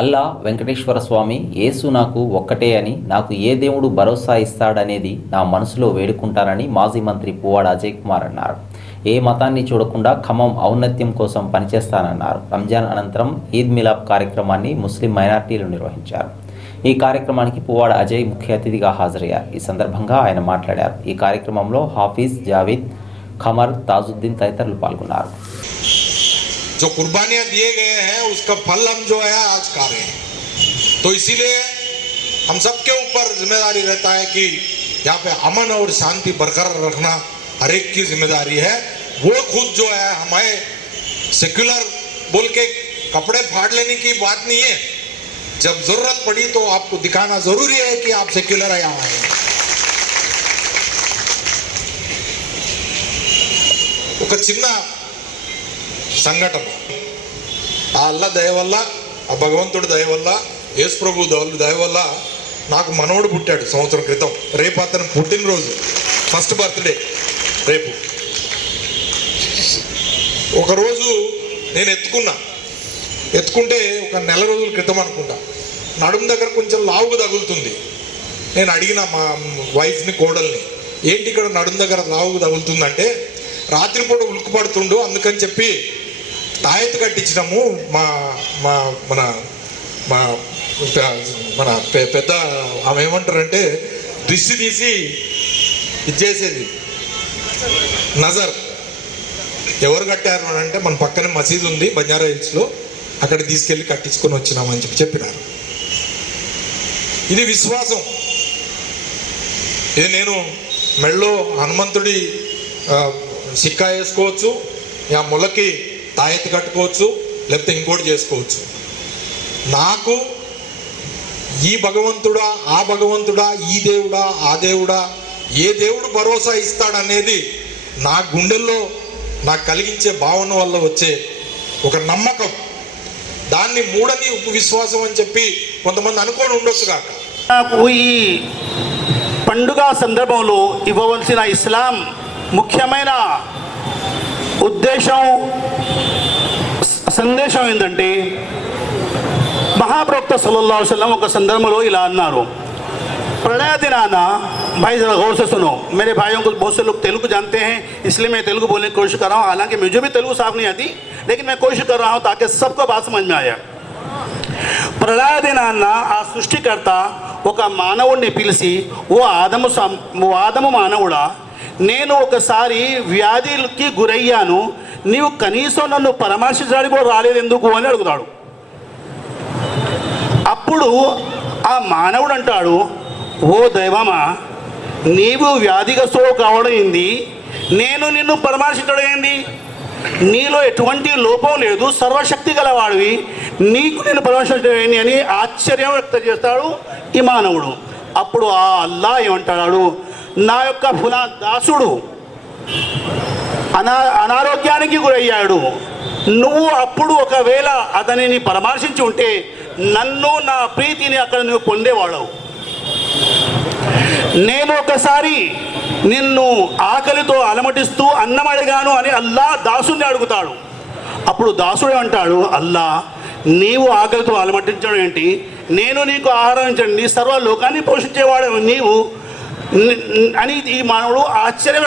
అల్లా వెంకటేశ్వర స్వామి యేసు నాకు ఒక్కటే అని నాకు ఏ దేవుడు భరోసా ఇస్తాడనేది నా మనసులో వేడుకుంటానని మాజీ మంత్రి పువ్వాడ అజయ్ కుమార్ అన్నారు. ఏ మతాన్ని చూడకుండా ఖమ్మం ఔన్నత్యం కోసం పనిచేస్తానన్నారు. రంజాన్ అనంతరం ఈద్ మిలాప్ కార్యక్రమాన్ని ముస్లిం మైనార్టీలు నిర్వహించారు. ఈ కార్యక్రమానికి పువ్వాడ అజయ్ ముఖ్య అతిథిగా హాజరయ్యారు. ఈ సందర్భంగా ఆయన మాట్లాడారు. ఈ కార్యక్రమంలో హాఫీజ్ జావీద్ ఖమర్ తాజుద్దీన్ తదితరులు పాల్గొన్నారు. जो कुर्बानियां दिए गए हैं उसका फल हम जो है आज खा रहे हैं तो इसीलिए हम सबके ऊपर जिम्मेदारी रहता है कि यहाँ पे अमन और शांति बरकरार रखना हर एक की जिम्मेदारी है वो खुद जो है हमें सेक्युलर बोल के कपड़े फाड़ लेने की बात नहीं है जब जरूरत पड़ी तो आपको दिखाना जरूरी है कि आप सेक्युलर यहाँ आए ఒక చిన్న సంఘటన. ఆ అల్ల దయ వల్ల ఆ భగవంతుడి దయ వల్ల యేసు ప్రభు దయ- వల్ల నాకు మనవడు పుట్టాడు సంవత్సరం క్రితం. రేపు అతను పుట్టినరోజు. First birthday. రేపు. ఒకరోజు నేను ఎత్తుకున్నా. ఎత్తుకుంటే ఒక నెల రోజుల క్రితం అనుకుంటా. నడుము దగ్గర కొంచెం లావుగా తగులుతుంది. నేను అడిగిన మా వైఫ్ని కోడల్ని ఏంటి ఇక్కడ నడుము దగ్గర లావుగా తగులుతుందంటే? రాత్రిపూట ఉలుకుపడుతుండు అందుకని చెప్పి తాయెత్తు కట్టించినాము. మా మా మన మా మన పెద్ద ఆమె ఏమంటారంటే దిష్టి తీసి ఇది చేసేది నజర్. ఎవరు కట్టారు అని అంటే మన పక్కనే మసీదు ఉంది బంజారా హిల్స్లో. అక్కడ తీసుకెళ్ళి కట్టించుకొని వచ్చినామని చెప్పి చెప్పినారు. ఇది విశ్వాసం. ఇది నేను మెళ్ళో హనుమంతుడి సిక్కా వేసుకోవచ్చు. ఆ ములకి తాయెత్తు కట్టుకోవచ్చు లేకపోతే ఇంకోటి చేసుకోవచ్చు. నాకు ఈ భగవంతుడా ఆ భగవంతుడా ఈ దేవుడా ఆ దేవుడా ఏ దేవుడు భరోసా ఇస్తాడనేది నా గుండెల్లో నాకు కలిగించే భావన వల్ల వచ్చే ఒక నమ్మకం. దాన్ని మూడని విశ్వాసం అని చెప్పి కొంతమంది అనుకోని ఉండొచ్చు కాక. నాకు ఈ పండుగ సందర్భంలో ఇవ్వవలసిన ఇస్లాం ముఖ్యమైన ఉద్దేశం స- సందేశం ఏంటంటే మహాప్రవక్త సల్లల్లాహు అలైహి వసల్లం ఒక సందర్భంలో ఇలా అన్నారు प्रलय दिन आना भाई जरा गौर से सुनो मेरे भाइयों को बहुत से लोग तेलुगु जानते हैं इसलिए मैं तेलुगु बोलने की कोशिश कर रहा हूँ हालांकि मुझे भी तेलुगु साफ नहीं आती लेकिन मैं कोशिश कर रहा हूँ ताकि सबको बात समझ में आया ప్రళయ దినాన్న ఆ సృష్టికర్త ఒక మానవుడిని పిలిచి ఓ ఆదము సం- ఓ ఆదము మానవుడా నేను ఒకసారి వ్యాధికి గురయ్యాను. నీవు కనీసం నన్ను పరామర్శించడానికి కూడా రాలేదు ఎందుకు అని అడుగుతాడు. అప్పుడు ఆ మానవుడు అంటాడు ఓ దైవమా నీవు వ్యాధిగ్రస్తుడు కావడం ఏంది? నేను నిన్ను పరామర్శించడం ఏంది? నీలో ఎటువంటి లోపం లేదు సర్వశక్తి గలవాడివి. నీకు నేను పరామర్శించడం ఏంది? అని ఆశ్చర్యం వ్యక్తం చేస్తాడు ఈ మానవుడు. అప్పుడు ఆ అల్లా ఏమంటాడు? నా యొక్క ఫులా దాసుడు అనా అనారోగ్యానికి గురయ్యాడు. నువ్వు అప్పుడు ఒకవేళ అతనిని పరామర్శించి ఉంటే నన్ను నా ప్రీతిని అక్కడ నువ్వు పొందేవాడవు నేను ఒకసారి నిన్ను ఆకలితో అలమటిస్తూ అన్నం అడిగాను అని అల్లా దాసుని అడుగుతాడు. అప్పుడు దాసుడు అంటాడు అల్లా నీవు ఆకలితో అలమటించడం ఏంటి? నేను నీకు ఆహారం ఇచ్చాను. నీ సర్వ లోకాన్ని పోషించేవాడు నీవు. అని ఈ మానవుడు ఆశ్చర్యం